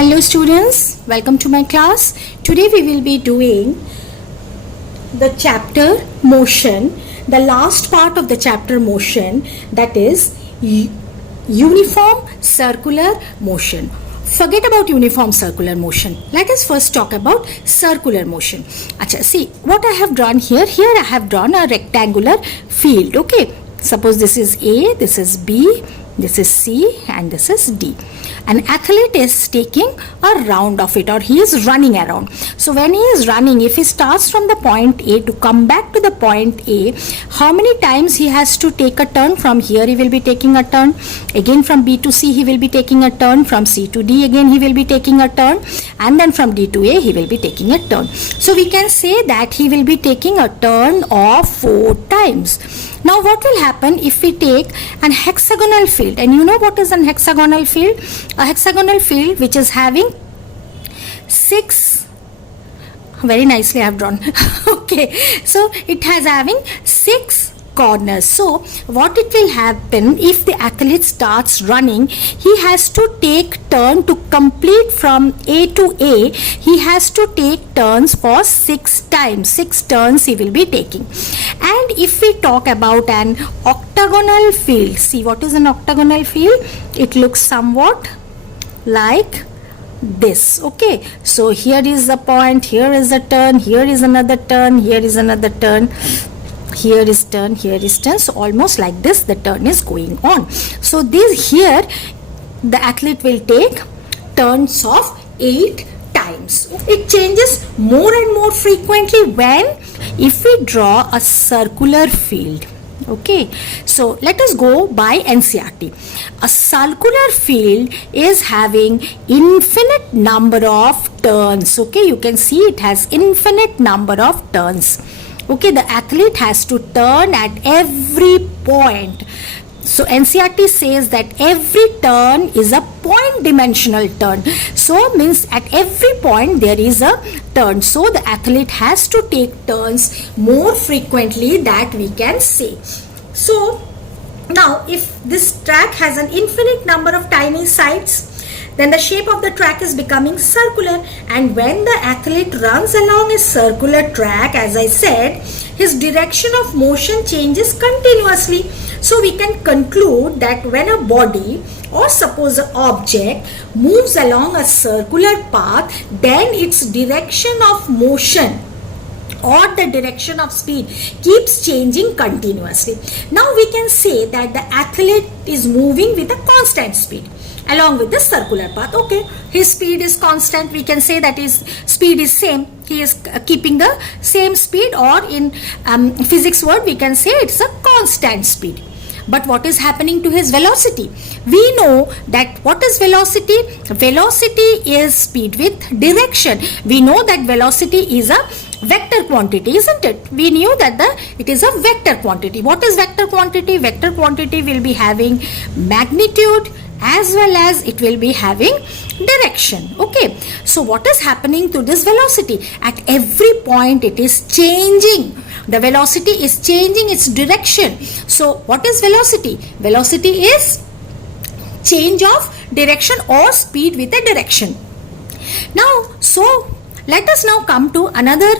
Hello students, welcome to my class. Today we will be doing the chapter motion, the last part of the chapter motion, that is uniform circular motion. Forget about uniform circular motion. Let us first talk about circular motion. Acha, see what I have drawn here. Here I have drawn a rectangular field. Okay, suppose this is A, this is B, this is C and this is D. An athlete is taking a round of it, or he is running around. So when he is running, if he starts from the point A to come back to the point A, how many times he has to take a turn? From here he will be taking a turn, again from B to C he will be taking a turn, from C to D again he will be taking a turn, and then from D to A he will be taking a turn. So we can say that he will be taking a turn of 4 times. Now what will happen if we take an hexagonal field? And you know what is an hexagonal field? A hexagonal field which is having 6, very nicely I have drawn. Okay, so it has having 6 corners. So what it will happen, if the athlete starts running, he has to take turn to complete from A to A. He has to take turns for 6 times. 6 turns he will be taking. And if we talk about an octagonal field, see what is an octagonal field? It looks somewhat like this. Okay, so here is the point, here is a turn, here is another turn, here is another turn, here is turn, here is turn. So almost like this the turn is going on. So this here the athlete will take turns of 8 times. It changes more and more frequently when if we draw a circular field. Okay, so let us go by NCERT. A circular field is having infinite number of turns. Okay, you can see it has infinite number of turns. Okay, the athlete has to turn at every point. So NCERT says that every turn is a point dimensional turn. So means at every point there is a turn. So the athlete has to take turns more frequently, that we can say. So now if this track has an infinite number of tiny sides, then the shape of the track is becoming circular, and when the athlete runs along a circular track, as I said, his direction of motion changes continuously. So we can conclude that when a body, or suppose an object, moves along a circular path, then its direction of motion or the direction of speed keeps changing continuously. Now we can say that the athlete is moving with a constant speed along with the circular path. Okay, his speed is constant, we can say that his speed is same, he is keeping the same speed, or in physics word we can say it's a constant speed. But what is happening to his velocity? We know that what is velocity? Velocity is speed with direction. We know that velocity is a vector quantity, isn't it? We knew that it is a vector quantity. What is vector quantity? Vector quantity will be having magnitude as well as it will be having direction. Okay, so what is happening to this velocity? At every point it is changing. The velocity is changing its direction. So what is velocity? Velocity is change of direction or speed with a direction. Now, so let us now come to another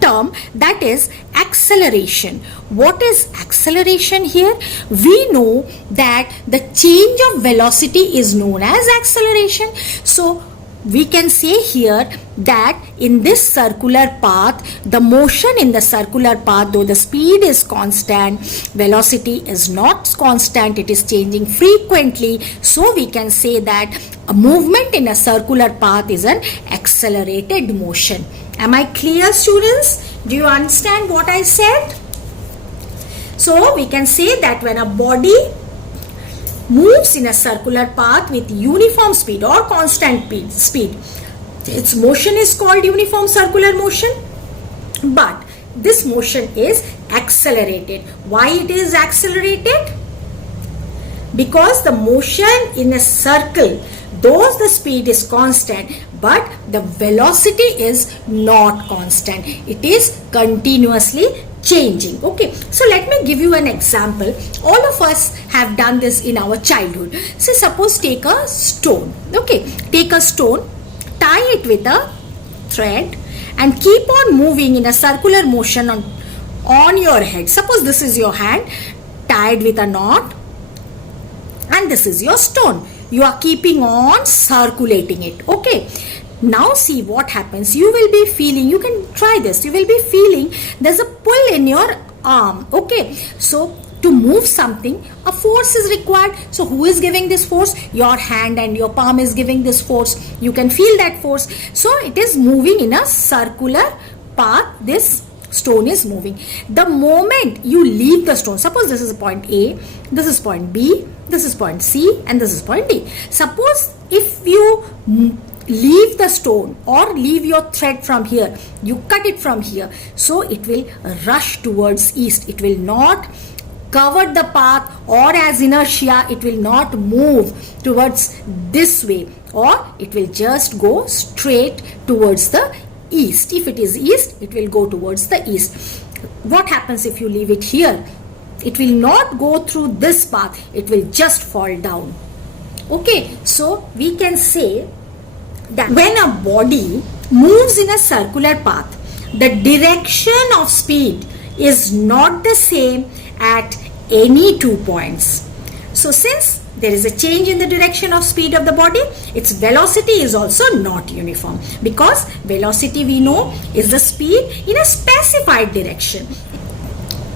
term, that is acceleration. What is acceleration here? We know that the change of velocity is known as acceleration. So we can say here that in this circular path, the motion in the circular path, though the speed is constant, velocity is not constant, it is changing frequently. So we can say that a movement in a circular path is an accelerated motion. Am I clear, students? Do you understand what I said? So we can say that when a body moves in a circular path with uniform speed or constant speed, its motion is called uniform circular motion, but this motion is accelerated. Why it is accelerated? Because the motion in a circle, though the speed is constant, but the velocity is not constant. It is continuously changing. Okay, so let me give you an example. All of us have done this in our childhood. So suppose take a stone. Okay, take a stone, tie it with a thread and keep on moving in a circular motion on your head. Suppose this is your hand tied with a knot and this is your stone. You are keeping on circulating it. Okay, now see what happens. You will be feeling, you can try this, you will be feeling there's a pull in your arm. Okay, so to move something, a force is required. So who is giving this force? Your hand and your palm is giving this force. You can feel that force. So it is moving in a circular path. This stone is moving. The moment you leave the stone, suppose this is point A, this is point B, this is point C, and this is point D. Suppose if you leave the stone or leave your thread from here, you cut it from here, so it will rush towards east. It will not cover the path, or as inertia it will not move towards this way, or it will just go straight towards the east. If it is east, it will go towards the east. What happens if you leave it here? It will not go through this path, it will just fall down. Okay, so we can say that when a body moves in a circular path, the direction of speed is not the same at any 2 points. So since there is a change in the direction of speed of the body, its velocity is also not uniform, because velocity we know is the speed in a specified direction.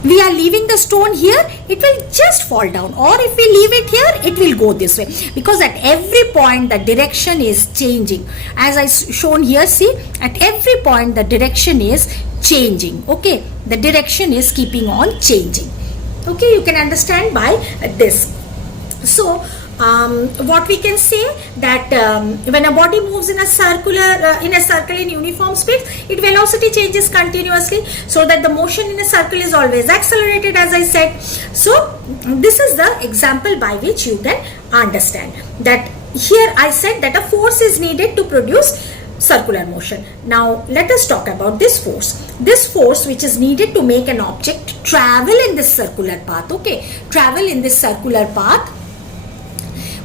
We are leaving the stone here, it will just fall down, or if we leave it here, it will go this way, because at every point the direction is changing. As I shown here, see, at every point the direction is changing. Okay, the direction is keeping on changing. Okay, you can understand by this. So what we can say that when a body moves in a circle in uniform speed, its velocity changes continuously, so that the motion in a circle is always accelerated, as I said. So this is the example by which you can understand that here I said that a force is needed to produce circular motion. Now let us talk about this force. This force which is needed to make an object travel in this circular path. Okay, travel in this circular path.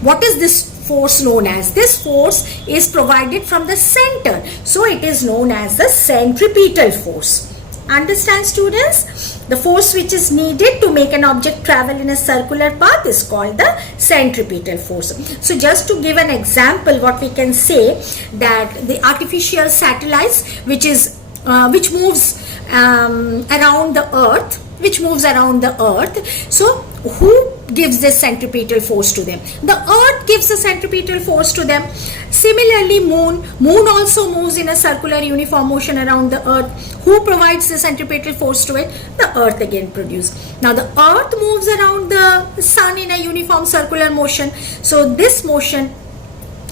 What is this force known as? This force is provided from the center, so it is known as the centripetal force. Understand, students? The force which is needed to make an object travel in a circular path is called the centripetal force. So just to give an example, what we can say that the artificial satellites which moves around the earth, so who gives this centripetal force to them? The earth gives the centripetal force to them. Similarly, moon also moves in a circular uniform motion around the earth. Who provides the centripetal force to it? The earth again produces. Now the earth moves around the sun in a uniform circular motion, so this motion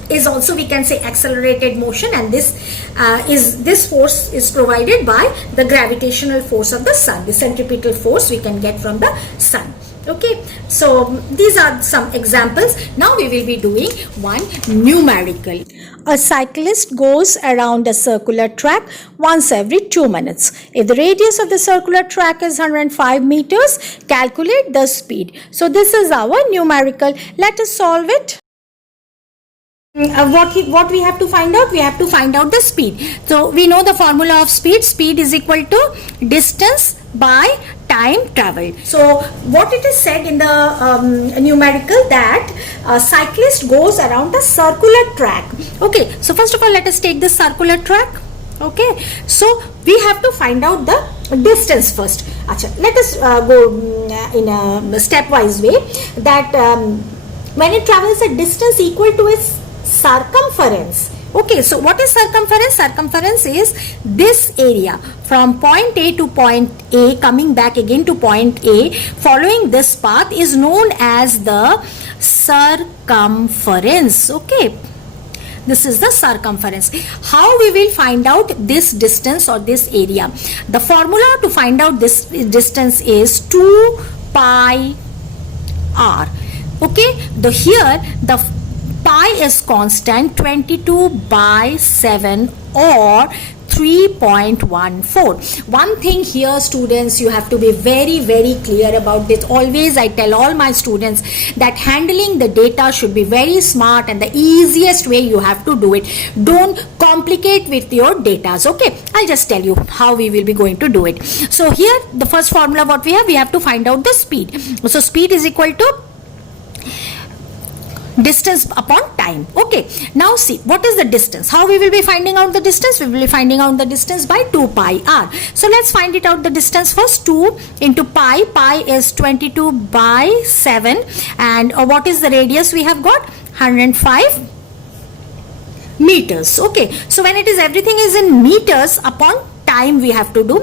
is also, we can say, accelerated motion, and this force is provided by the gravitational force of the sun. The centripetal force we can get from the sun. Okay, so these are some examples. Now we will be doing one numerical. A cyclist goes around a circular track once every 2 minutes. If the radius of the circular track is 105 meters, calculate the speed. So this is our numerical. Let us solve it. What we have to find out? We have to find out the speed. So we know the formula of speed. Speed is equal to distance by time traveled. So what it is said in the numerical, that a cyclist goes around a circular track. Okay, so first of all, let us take this circular track. Okay, so we have to find out the distance first. Achha, let us go in a stepwise way, that when it travels a distance equal to its circumference. Okay, so what is circumference? Circumference is this area from point A to point A, coming back again to point A, following this path, is known as the circumference. Okay, this is the circumference. How we will find out this distance or this area? The formula to find out this distance is 2 pi r. Okay, here the pi pi is constant 22 by 7 or 3.14. One thing here, students, you have to be very, very clear about this. Always I tell all my students that handling the data should be very smart, and the easiest way you have to do it. Don't complicate with your data. Okay, I'll just tell you how we will be going to do it. So here the first formula what we have to find out the speed. So speed is equal to distance upon time. Okay, now see what is the distance. How we will be finding out the distance? We will be finding out the distance by 2 pi r. So let's find it out the distance first. 2 into pi. Pi is 22 by 7, and what is the radius we have got? 105 meters. Okay, so when it is everything is in meters upon time, we have to do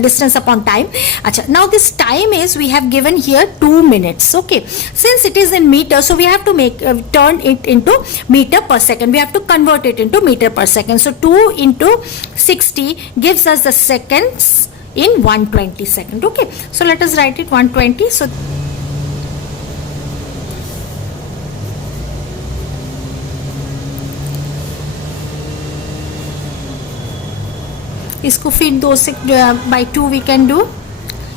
distance upon time. Achha, now this time is, we have given here 2 minutes. Okay, since it is in meters, so we have to make turn it into meter per second. We have to convert it into meter per second. So 2 into 60 gives us the seconds in 120 second. Okay, so let us write it 120. So इसको फिर 2 से by 2 we can do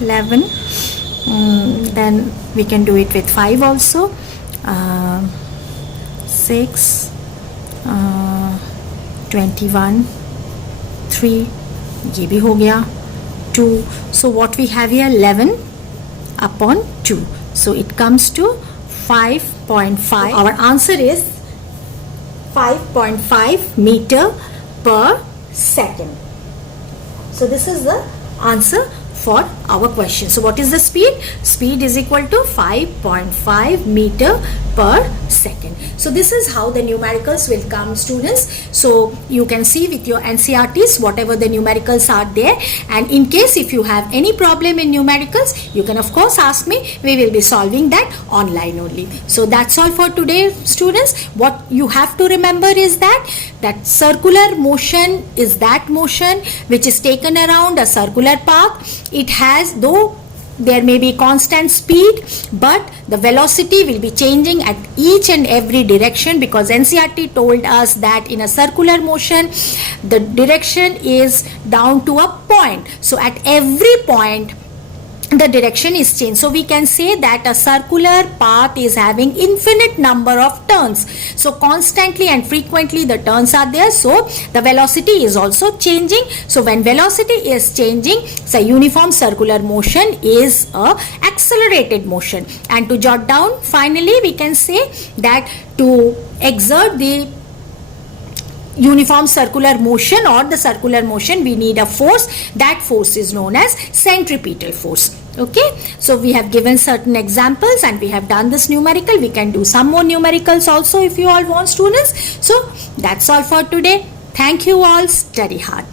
11, then we can do it with 5 also, 6, 21, 3, ये भी हो गया 2. So what we have here 11 upon 2, so it comes to 5.5. Our answer is 5.5 meter per second. So this is the answer for our question. So what is the speed? Speed is equal to 5.5 meter per second. So this is how the numericals will come, students. So you can see with your NCERTs whatever the numericals are there, and in case if you have any problem in numericals, you can of course ask me. We will be solving that online only. So that's all for today, students. What you have to remember is that circular motion is that motion which is taken around a circular path. It has, though there may be constant speed, but the velocity will be changing at each and every direction, because NCERT told us that in a circular motion the direction is down to a point. So at every point the direction is changed. So we can say that a circular path is having infinite number of turns. So constantly and frequently the turns are there. So the velocity is also changing. So when velocity is changing, so uniform circular motion is a accelerated motion. And to jot down, finally we can say that to exert the uniform circular motion or the circular motion, we need a force. That force is known as centripetal force. Okay, so we have given certain examples and we have done this numerical. We can do some more numericals also if you all want, students. So that's all for today. Thank you all. Study hard.